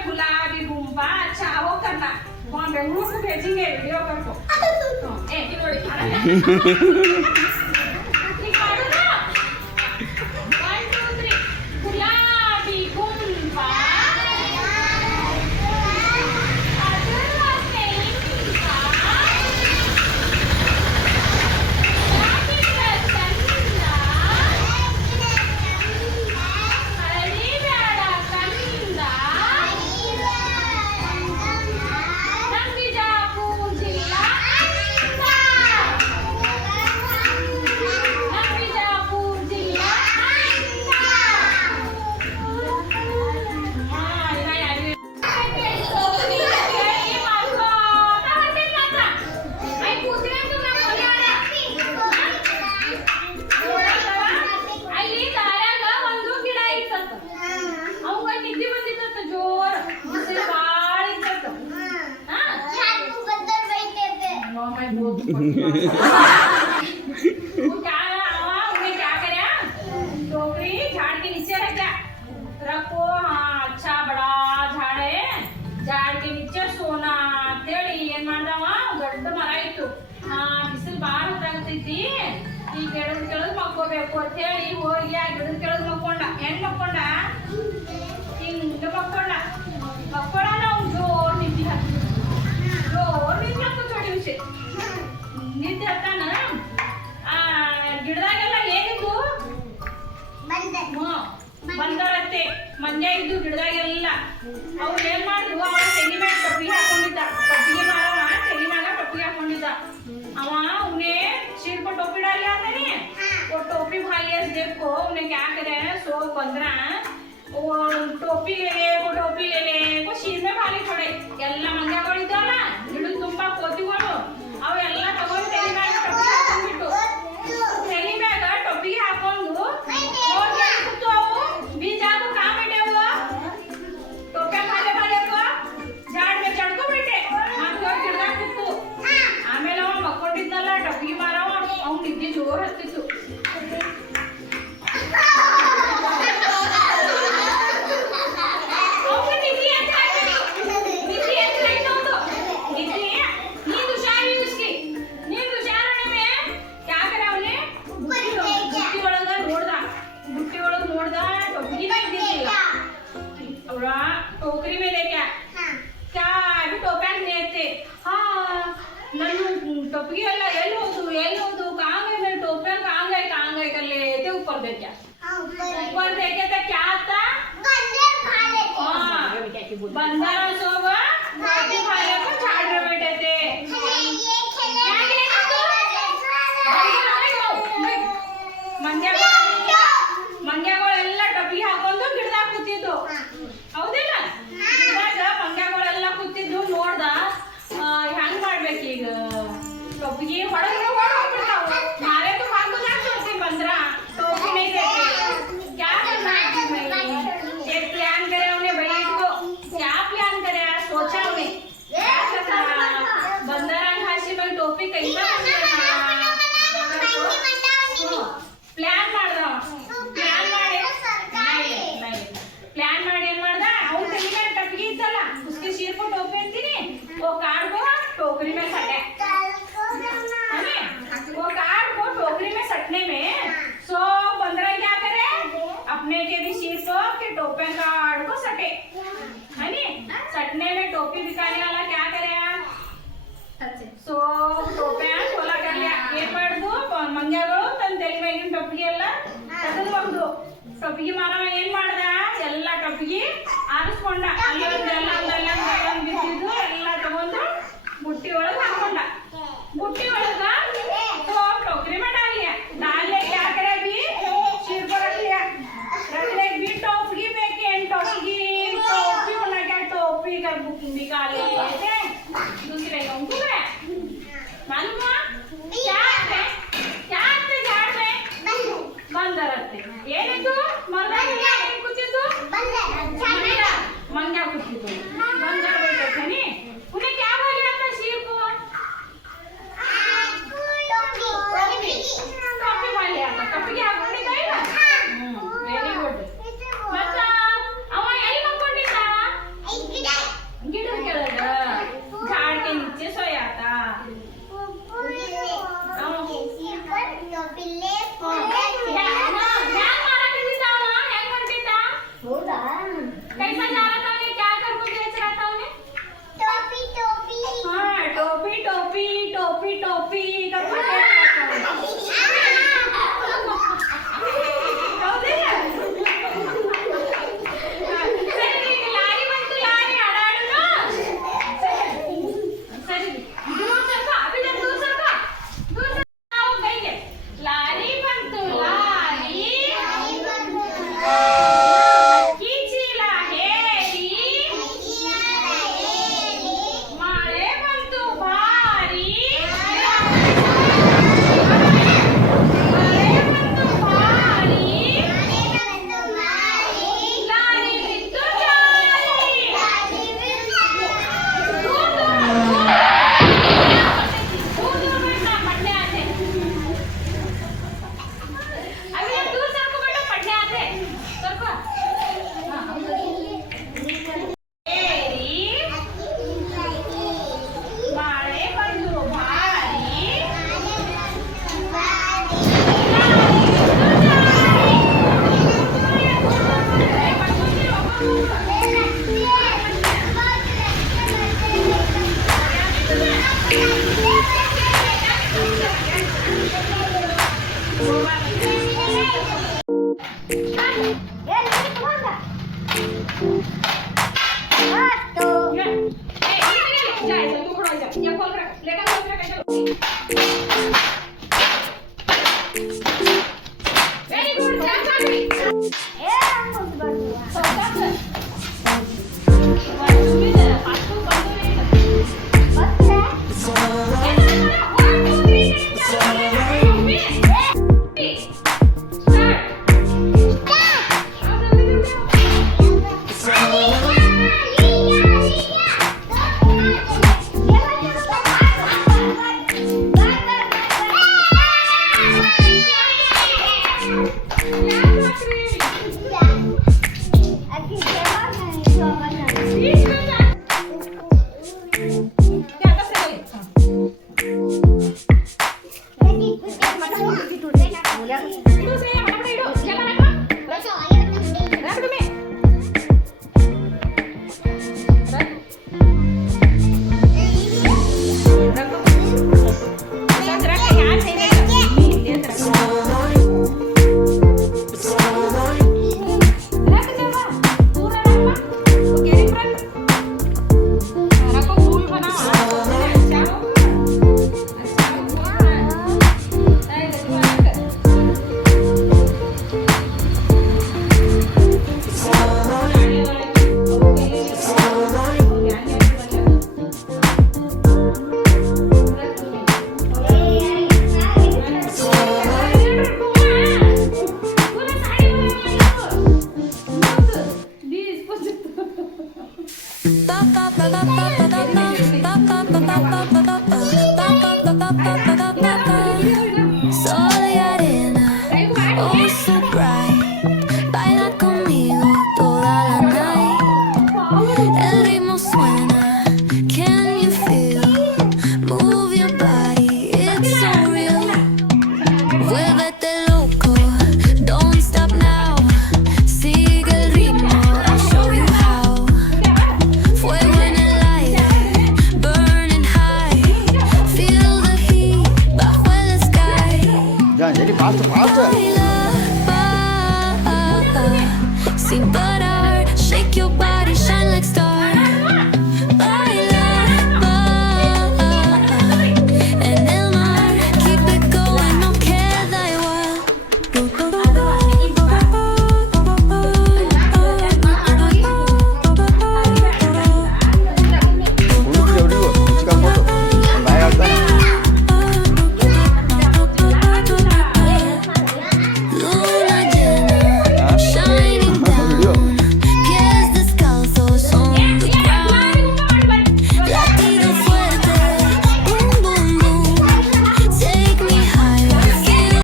गुलाबी गुंबा अच्छा वो करना वहाँ बेंगलुरु को भेजेंगे वीडियो कर को क्या करे टोकरी झाड़ के नीचे रखो हाँ अच्छा बड़ा झाड़ है झाड़ के नीचे सोना ಅಂತೇಳಿ ಏನ್ ಮಾಡ್ದವ ದೊಡ್ಡ ಮರ ಇತ್ತು ಬಿಸಿಲು ಬಾಳ ಹೊತ್ತಾಗ್ತೈತಿ ಈ ಗಿಡದ ಮಕ್ಕೋಬೇಕು ಅಂತ ಹೇಳಿ ಹೋಗಿ ಆ ಗಿಡದ ಕೆಳಗ್ ಮಕ್ಕೊಂಡ ಹೆಂಗ್ ಮಕ್ಕೊಂಡ ಹಿಂಗ ಮಕ್ಕೊಂಡ ನಾವು ಜೋರ್ ನಿಂತಿ ಹಾಕಿ ಚೋಟಿ ವಿಷಯ ನಿಂತು ಹತ್ತಾನ ಗಿಡದಾಗೆಲ್ಲ ಏನಿದ್ದು ಬಂದರತ್ತೆ ಮಂಜ ಇದ್ದು ಗಿಡದಾಗೆಲ್ಲ ಅವ್ರು ಏನ್ ಮಾಡಿದ್ವು ಅವ ತೆಗಿ ಮ್ಯಾಗ ಟೊಪ್ಪಿಗೆ ಹಾಕೊಂಡಿದ್ದ ಟೊಪ್ಪಿಗೆ ಮಾರವ ತೆಗಿ ಮ್ಯಾಗ ಟೊಪ್ಪಿಗೆ ಹಾಕೊಂಡಿದ್ದ ಅವ ಅವನೇ सिर को टोपी डाल लिया था नहीं वो टोपी भाई ऐसे देखो उन्हें क्या करे सो 15 वो टोपी ले ले वो सिर में भाली थोड़े ಎಲ್ಲ ಮಂಜಗಳು ಇದ್ದಲ್ಲ ಗಿಡದ ತುಂಬಾ ಕೋತಿಗಳು ಅವ ಎಲ್ಲ ತಗೊಂಡು ತೆಗಿ ಮ್ಯಾಗ ಟೊಪ್ಪಿಗೆ ಹಾಕೊಂಡ್ಬಿಟ್ಟು ತೆಗಿ ಮ್ಯಾಗ ಟೊಪ್ಪಿಗೆ ಹಾಕೊಂಡು ಹೋಗಿ ಕೂತು ಅವು ಬೀಜ को कहां बैठे हुआ टोपे भाले को झाड़ में चढ़ को बैठे ಮತ್ತೆ ಗಿಡದ ಕೂತು ಆಮೇಲೆ ಅವ ಮಕ್ಕೊಂಡಿದ್ನಲ್ಲ ಟೊಪ್ಪಿಗೆ ಮಾರವ ಅವ್ನು ನಿದ್ದೆ ಜೋರ್ ಹತ್ತಿತ್ತು टोकरी में देखा क्या अभी टोपे नहीं थे हाँ नन्नु टोपी वाला एल होदु कहाँ गए मेरे टोपे कहाँ गए कर लेते ऊपर देखा ऊपर देखे तो क्या था बंदर सोब रोटी खाने को झाड़ रहे बैठे थे ಮಂಗ್ಯಗಳೆಲ್ಲ ಟೊಪ್ಪಿಗೆ ಹಾಕೊಂಡು ಗಿಡದಾಗ ಕೂತಿದ್ದು ಹೌದಿಲ್ಲ ಗಿಡದಾಗ ಮಂಗ್ಯಗಳೆಲ್ಲ ಕೂತಿದ್ದು ನೋಡ್ದ ಹೆಂಗ್ ಮಾಡ್ಬೇಕು ಈಗ ಟೊಪ್ಪಿಗೆ ಹೊಡೆದ್ರೆ ಹೋಗ್ಬಿಡ್ತಾವ ನಾಳೆ तो मार को ना छोड़ते 15 टोपी नहीं देते क्या करना है एक प्लान करे हमने भाई को क्या प्लान करे सोचा हमने बंदर हासी में टोपी कैसा प्लान ಮಾಡ್ದ प्लान ಮಾಡಿ ಏನ್ ಮಾಡ್ದ ಅವ್ನು ತೆಗಿ ಮೇಲೆ ಟೊಪ್ಪಿಗೆ ಇತ್ತಲ್ಲ उसके सिर को टोपी ಅಂತೀನಿ वो कार्ड को टोकरी में सटे वो कार्ड को टोकरी में सटने में सो 15 क्या करे अपने के भी सिर को के टोपे कार्ड को सटे है नी सटने में टोपी दिखाने वाला क्या करे सो टोपे खोला कर लिया ಏನ್ ಮಾಡ್ದು ಮಂಗ್ಯಗಳು ತನ್ನ ತೆಲಿ ಮೇಗಿನ ಟೊಪ್ಪಿಗೆ ಎಲ್ಲ ತೆಗೆದು ಹೋಗ್ದು ಟೊಪ್ಪಿಗೆ ಮಾರವ ಏನ್ ಮಾಡ್ದ ಎಲ್ಲ ಟೊಪ್ಪಿಗೆ ಆರಿಸ್ಕೊಂಡ ಅಲ್ಲೊಂದು ಬಿಟ್ಟಿದ್ದು ಎಲ್ಲ ತಗೊಂಡು ಬುಟ್ಟಿ ಒಳಗೆ ಹಾಕೊಂಡ ಬುಟ್ಟಿ ಒಳಗ टोकरी में डाल लिया क्या करे अभी सिर पर रख लिया ಕೇಳತ್ತೆ ಏನಿದು ಮರದಾಗ ಏನ್ ಕೂತಿದ್ದು ಮಂಗ್ಯ ಕೂತಿದ್ದು ಬಂಗಾರ बैठे उन्हें क्या बोला था शेर को टोपी वाले आता टोपी क्या बोलने का है वेरी गुड मत्ता अव ಎಲ್ಲಿ ಮಕ್ಕೊಂಡಿದ್ದ ಗಿಡ ಕೆಳಗ झाड़ के नीचे सोया था कैसा जा रहा था उन्हें क्या करके बेच रहा था उन्हें हाँ टोपी टोपी टोपी टोपी करके बेच रहा था लारी ಬಂತು लारी ಆಡಾಡುನು ಸರಿ ದೂರ ಸ್ವಲ್ಪ ಅभी जब दूर सरका आओ गई लारी ಬಂತು लारी Jadi fast. Sin